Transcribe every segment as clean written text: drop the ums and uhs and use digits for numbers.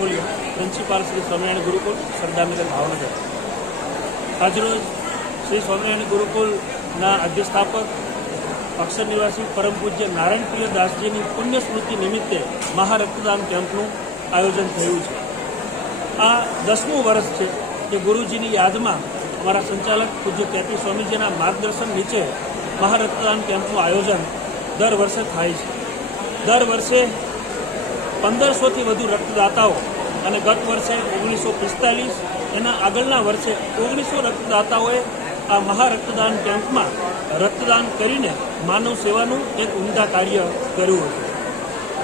ખોલ્યો પ્રિન્સિપાલ શ્રી સ્વામિનારાયણ ગુરુકુલ સરદારનગર ભાવનગર। આજરોજ શ્રી સ્વામિનારાયણ ગુરુકુલના અધ્યસ્થાપક અક્ષર નિવાસી પરમ પૂજ્ય નારાયણપ્રિય દાસજીની પુણ્ય સ્મૃતિ નિમિત્તે મહારક્તદાન કેમ્પનું આયોજન થયું છે। આ 10મું વર્ષ છે કે ગુરુજીની યાદમાં અમારા સંચાલક પૂજ્ય કેપી સ્વામીજીના માર્ગદર્શન નીચે મહારક્તદાન કેમ્પનું આયોજન દર વર્ષે થાય છે। દર વર્ષે 1500થી વધુ રક્તદાતાઓ અને ગત વર્ષે 1945 એના આગળના વર્ષે 1900 રક્તદાતાઓએ આ મહારક્તદાન કેમ્પમાં રક્તદાન કરીને માનવ સેવાનું એક ઉમદા કાર્ય કર્યું હતું।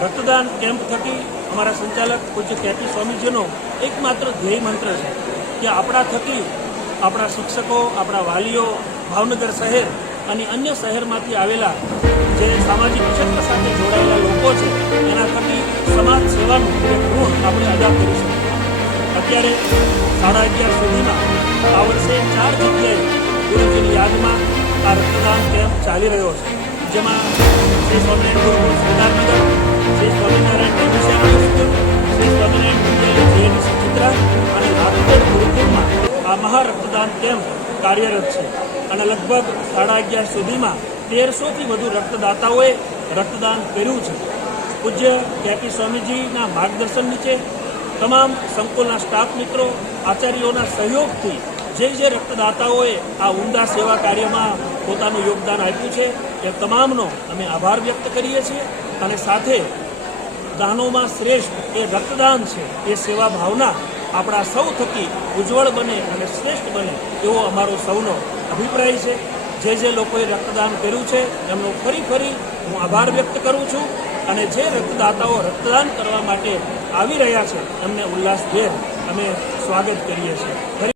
રક્તદાન કેમ્પ થકી અમારા સંચાલક પૂજ્ય કેપી સ્વામીજીનો એકમાત્ર ધ્યેય મંત્ર છે કે આપણા થકી આપણા શિક્ષકો, આપણા વાલીઓ, ભાવનગર શહેર અને અન્ય શહેરમાંથી આવેલા જે સામાજિક ક્ષેત્ર સાથે જોડાયેલા લોકો છે એના થકી સમાજ સેવાનું એક ઋણ આપણે અદા કરી શકીએ। અત્યારે 11:30 સુધીમાં આ વર્ષે 4 જગ્યાએ ગુરુજીની યાદમાં આ રક્તદાન કેમ્પ ચાલી રહ્યો છે, જેમાં શ્રી સ્વામિનારાયણ ગુરુકુલ સરદારનગર, શ્રી સ્વામિનારાયણ એમ્બેસી સ્કૂલ, શ્રી સ્વામિનારાયણ વિદ્યાલય JNC ચિત્રા અને લાતુગઢ ગુરુકુલમાં આ મહારક્તદાન કેમ્પ કાર્યરત છે અને લગભગ 11:30 સુધીમાં 1300થી વધુ રક્તદાતાઓએ રક્તદાન કર્યું છે। પૂજ્ય કેપી સ્વામીજીના માર્ગદર્શન નીચે તમામ સંકુલના સ્ટાફ મિત્રો, આચાર્યોના સહયોગથી જે રક્તદાતાઓએ આ ઉમદા સેવા કાર્યમાં પોતાનું યોગદાન આપ્યું છે એ તમામનો અમે આભાર વ્યક્ત કરીએ છીએ અને સાથે દાનોમાં શ્રેષ્ઠ એ રક્તદાન છે એ સેવા ભાવના આપણા સૌ થકી ઉજ્જવળ બને અને શ્રેષ્ઠ બને એવો અમારો સૌનો અભિપ્રાય છે। જે લોકોએ રક્તદાન કર્યું છે એમનો ફરી હું આભાર વ્યક્ત કરું છું અને જે રક્તદાતાઓ રક્તદાન કરવા માટે આવી રહ્યા છે એમને ઉલ્લાસભેર અમે સ્વાગત કરીએ છીએ।